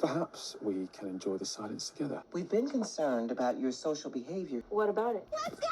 Perhaps we can enjoy the silence together. We've been concerned about your social behavior. What about it? Let's go!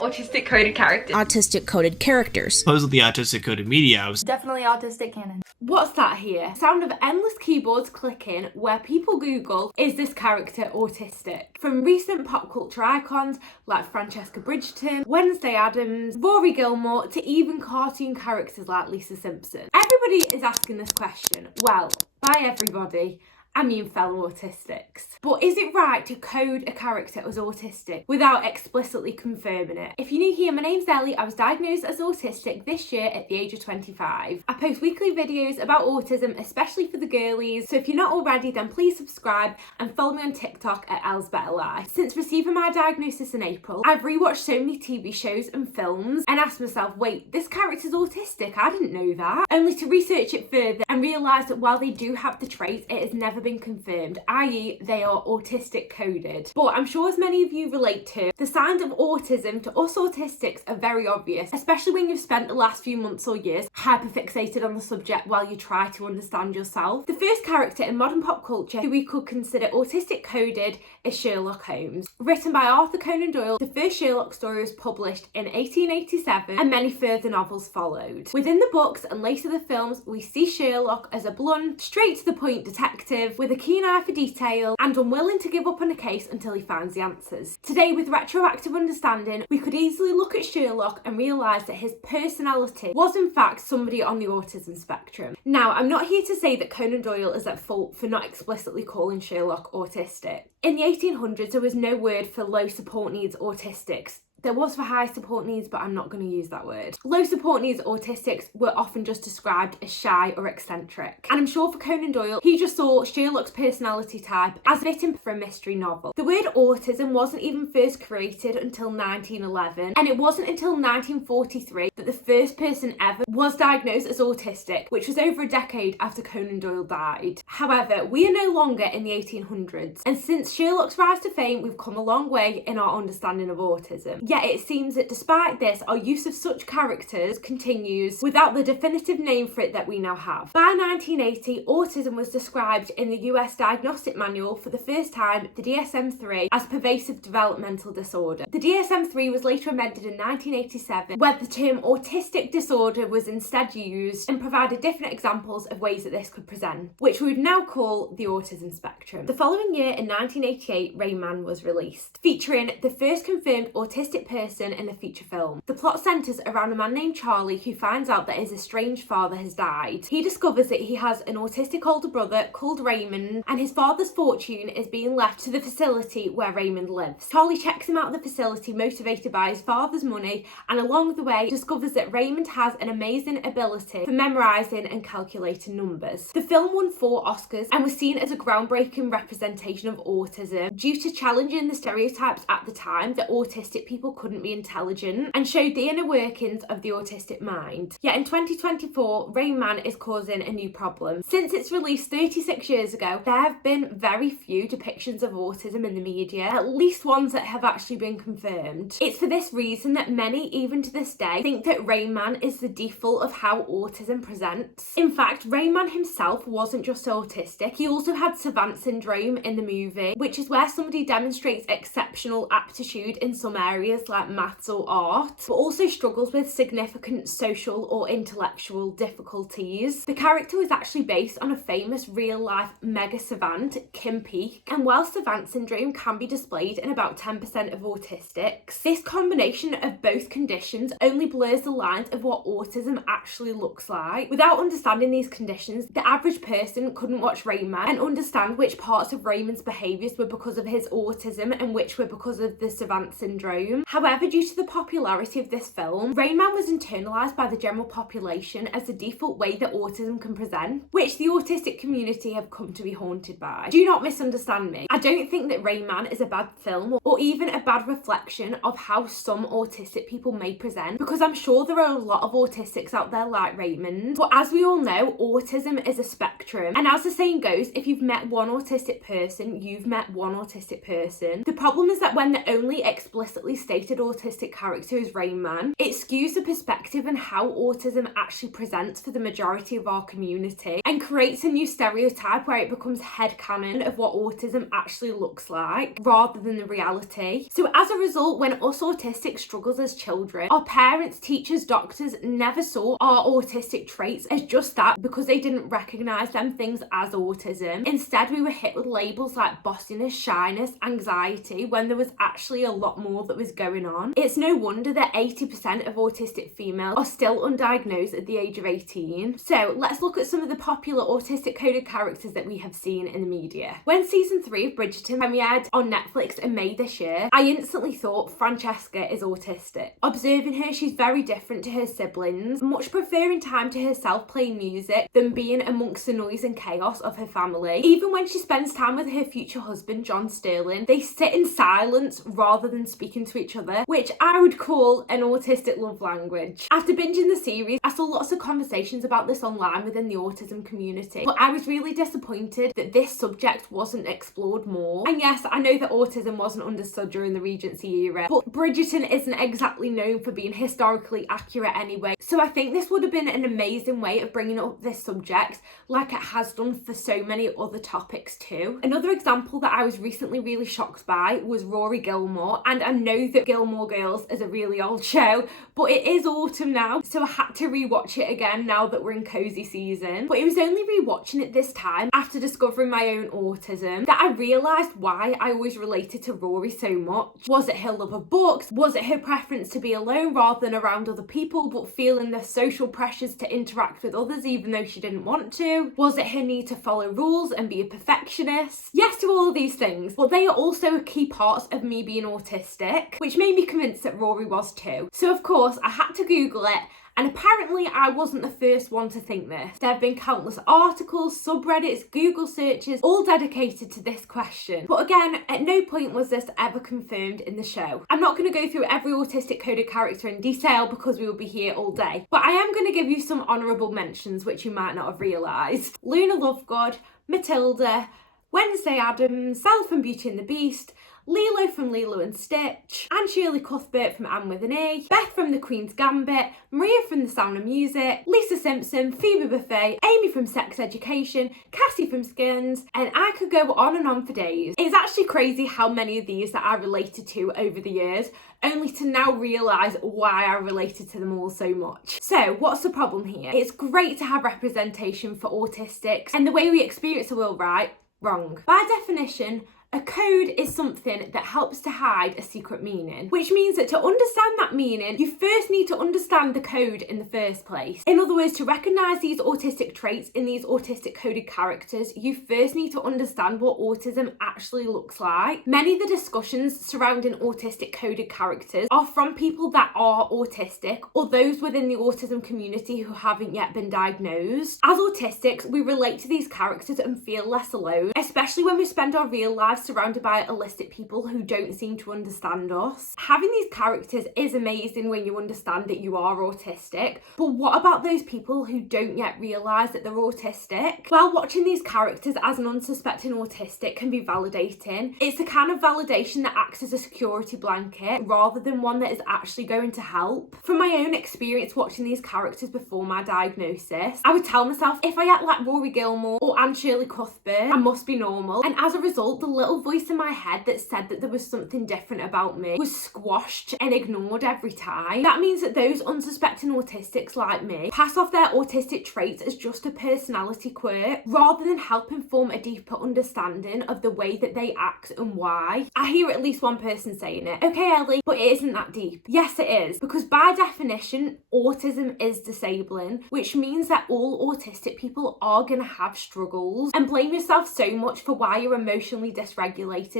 Autistic coded characters. Autistic coded characters. Supposedly autistic coded media. Definitely autistic canon. What's that here? Sound of endless keyboards clicking where people Google, is this character autistic? From recent pop culture icons like Francesca Bridgerton, Wednesday Addams, Rory Gilmore, to even cartoon characters like Lisa Simpson. Everybody is asking this question. Well, by everybody, I mean fellow autistics. But is it right to code a character as autistic without explicitly confirming it? If you're new here, my name's Ellie. I was diagnosed as autistic this year at the age of 25. I post weekly videos about autism, especially for the girlies, so if you're not already, then please subscribe and follow me on TikTok at Els Better Life. Since receiving my diagnosis in April, I've rewatched so many TV shows and films and asked myself, wait, this character's autistic? I didn't know that. Only to research it further and realise that while they do have the traits, it has never been confirmed, i.e. they are autistic coded. But I'm sure as many of you relate to, the signs of autism to us autistics are very obvious, especially when you've spent the last few months or years hyperfixated on the subject while you try to understand yourself. The first character in modern pop culture who we could consider autistic coded is Sherlock Holmes. Written by Arthur Conan Doyle, the first Sherlock story was published in 1887 and many further novels followed. Within the books and later the films, we see Sherlock as a blunt, straight to the point detective with a keen eye for detail and unwilling to give up on a case until he finds the answers. Today, with retroactive understanding, we could easily look at Sherlock and realise that his personality was in fact somebody on the autism spectrum. Now, I'm not here to say that Conan Doyle is at fault for not explicitly calling Sherlock autistic. In the 1800s, there was no word for low support needs autistics. There was for high support needs, but I'm not going to use that word. Low support needs autistics were often just described as shy or eccentric. And I'm sure for Conan Doyle, he just saw Sherlock's personality type as fitting for a mystery novel. The word autism wasn't even first created until 1911, and it wasn't until 1943 that the first person ever was diagnosed as autistic, which was over a decade after Conan Doyle died. However, we are no longer in the 1800s, and since Sherlock's rise to fame, we've come a long way in our understanding of autism. Yet it seems that despite this, our use of such characters continues without the definitive name for it that we now have. By 1980, autism was described in the US Diagnostic Manual for the first time, the DSM-3, as pervasive developmental disorder. The DSM-3 was later amended in 1987, where the term autistic disorder was instead used and provided different examples of ways that this could present, which we would now call the autism spectrum. The following year, in 1988, Rainman was released, featuring the first confirmed autistic person in a feature film. The plot centres around a man named Charlie who finds out that his estranged father has died. He discovers that he has an autistic older brother called Raymond, and his father's fortune is being left to the facility where Raymond lives. Charlie checks him out of the facility motivated by his father's money, and along the way discovers that Raymond has an amazing ability for memorising and calculating numbers. The film won 4 Oscars and was seen as a groundbreaking representation of autism due to challenging the stereotypes at the time that autistic people couldn't be intelligent, and showed the inner workings of the autistic mind. Yet in 2024, Rainman is causing a new problem. Since its release 36 years ago, there have been very few depictions of autism in the media, at least ones that have actually been confirmed. It's for this reason that many, even to this day, think that Rainman is the default of how autism presents. In fact, Rainman himself wasn't just autistic, he also had savant syndrome in the movie, which is where somebody demonstrates exceptional aptitude in some areas like maths or art, but also struggles with significant social or intellectual difficulties. The character was actually based on a famous real-life mega savant, Kim Peek, and while savant syndrome can be displayed in about 10% of autistics, this combination of both conditions only blurs the lines of what autism actually looks like. Without understanding these conditions, the average person couldn't watch Rainman and understand which parts of Raymond's behaviours were because of his autism and which were because of the savant syndrome. However, due to the popularity of this film, Rainman was internalised by the general population as the default way that autism can present, which the autistic community have come to be haunted by. Do not misunderstand me. I don't think that Rainman is a bad film or even a bad reflection of how some autistic people may present, because I'm sure there are a lot of autistics out there like Raymond. But as we all know, autism is a spectrum, and as the saying goes, if you've met one autistic person, you've met one autistic person. The problem is that when they're only explicitly stated understated autistic character is Rainman. It skews the perspective on how autism actually presents for the majority of our community and creates a new stereotype where it becomes headcanon of what autism actually looks like rather than the reality. So as a result, when us autistic struggles as children, our parents, teachers, doctors never saw our autistic traits as just that because they didn't recognise them things as autism. Instead, we were hit with labels like bossiness, shyness, anxiety, when there was actually a lot more that was going on. It's no wonder that 80% of autistic females are still undiagnosed at the age of 18. So let's look at some of the popular autistic coded characters that we have seen in the media. When season 3 of Bridgerton premiered on Netflix in May this year, I instantly thought Francesca is autistic. Observing her, she's very different to her siblings, much preferring time to herself playing music than being amongst the noise and chaos of her family. Even when she spends time with her future husband, John Sterling, they sit in silence rather than speaking to each other, which I would call an autistic love language. After binging the series, I saw lots of conversations about this online within the autism community, but I was really disappointed that this subject wasn't explored more. And yes, I know that autism wasn't understood during the Regency era, but Bridgerton isn't exactly known for being historically accurate anyway, so I think this would have been an amazing way of bringing up this subject like it has done for so many other topics too. Another example that I was recently really shocked by was Rory Gilmore, and I know that Gilmore Girls is a really old show, but it is autumn now, so I had to rewatch it again now that we're in cozy season. But it was only rewatching it this time after discovering my own autism that I realised why I always related to Rory so much. Was it her love of books? Was it her preference to be alone rather than around other people, but feeling the social pressures to interact with others even though she didn't want to? Was it her need to follow rules and be a perfectionist? Yes to all of these things, but they are also key parts of me being autistic, which made me convinced that Rory was too. So of course I had to Google it, and apparently I wasn't the first one to think this. There have been countless articles, subreddits, Google searches, all dedicated to this question. But again, at no point was this ever confirmed in the show. I'm not going to go through every autistic coded character in detail because we will be here all day, but I am going to give you some honourable mentions which you might not have realised. Luna Lovegood, Matilda, Wednesday Addams, Sal from Beauty and the Beast, Lilo from Lilo and Stitch, Anne Shirley Cuthbert from Anne with an E, Beth from The Queen's Gambit, Maria from The Sound of Music, Lisa Simpson, Phoebe Buffay, Amy from Sex Education, Cassie from Skins, and I could go on and on for days. It's actually crazy how many of these that I related to over the years, only to now realise why I related to them all so much. So what's the problem here? It's great to have representation for autistics and the way we experience the world, right? Wrong. By definition, a code is something that helps to hide a secret meaning, which means that to understand that meaning, you first need to understand the code in the first place. In other words, to recognise these autistic traits in these autistic coded characters, you first need to understand what autism actually looks like. Many of the discussions surrounding autistic coded characters are from people that are autistic or those within the autism community who haven't yet been diagnosed. As autistics, we relate to these characters and feel less alone, especially when we spend our real lives surrounded by illicit people who don't seem to understand us. Having these characters is amazing when you understand that you are autistic, but what about those people who don't yet realise that they're autistic? While watching these characters as an unsuspecting autistic can be validating, it's the kind of validation that acts as a security blanket rather than one that is actually going to help. From my own experience watching these characters before my diagnosis, I would tell myself if I act like Rory Gilmore or Anne Shirley Cuthbert, I must be normal, and as a result the little voice in my head that said that there was something different about me was squashed and ignored every time. That means that those unsuspecting autistics like me pass off their autistic traits as just a personality quirk rather than helping form a deeper understanding of the way that they act and why. I hear at least one person saying it. Okay, Ellie, but it isn't that deep. Yes, it is, because by definition, autism is disabling, which means that all autistic people are going to have struggles, and blame yourself so much for why you're emotionally dysregulated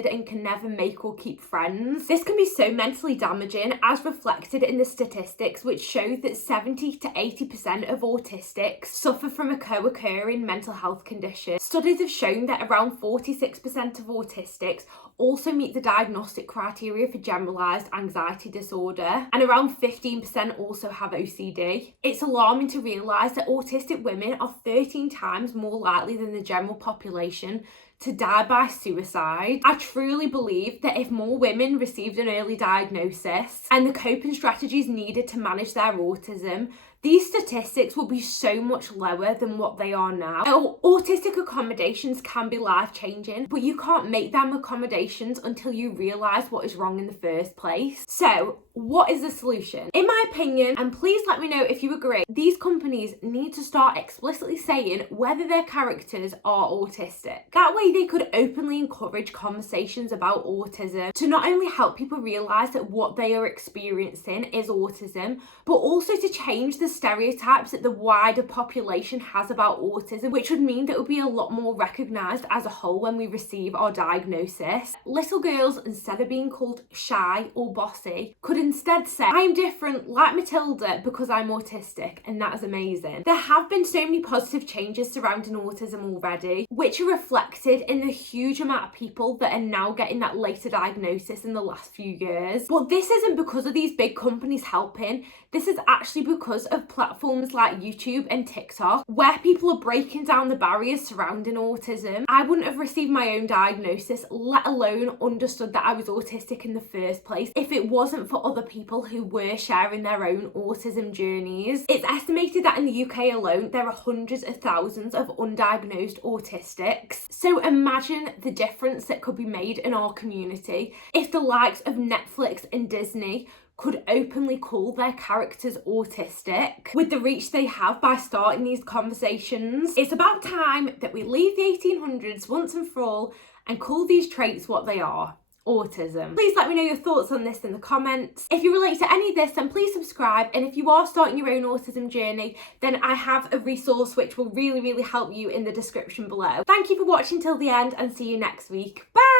and can never make or keep friends. This can be so mentally damaging, as reflected in the statistics which show that 70 to 80% of autistics suffer from a co-occurring mental health condition. Studies have shown that around 46% of autistics also meet the diagnostic criteria for generalised anxiety disorder, and around 15% also have OCD. It's alarming to realise that autistic women are 13 times more likely than the general population to die by suicide side. I truly believe that if more women received an early diagnosis and the coping strategies needed to manage their autism, these statistics will be so much lower than what they are now. Autistic accommodations can be life-changing, but you can't make them accommodations until you realise what is wrong in the first place. So, what is the solution? In my opinion, and please let me know if you agree, these companies need to start explicitly saying whether their characters are autistic. That way they could openly encourage conversations about autism to not only help people realise that what they are experiencing is autism, but also to change the stereotypes that the wider population has about autism, which would mean that it would be a lot more recognised as a whole when we receive our diagnosis. Little girls, instead of being called shy or bossy, could instead say, I'm different like Matilda because I'm autistic, and that is amazing. There have been so many positive changes surrounding autism already, which are reflected in the huge amount of people that are now getting that later diagnosis in the last few years. But this isn't because of these big companies helping. This is actually because of platforms like YouTube and TikTok, where people are breaking down the barriers surrounding autism. I wouldn't have received my own diagnosis, let alone understood that I was autistic in the first place, if it wasn't for other people who were sharing their own autism journeys. It's estimated that in the UK alone, there are hundreds of thousands of undiagnosed autistics. So imagine the difference that could be made in our community if the likes of Netflix and Disney could openly call their characters autistic with the reach they have by starting these conversations. It's about time that we leave the 1800s once and for all and call these traits what they are: autism. Please let me know your thoughts on this in the comments. If you relate to any of this, then please subscribe, and if you are starting your own autism journey, then I have a resource which will really help you in the description below. Thank you for watching till the end, and see you next week. Bye!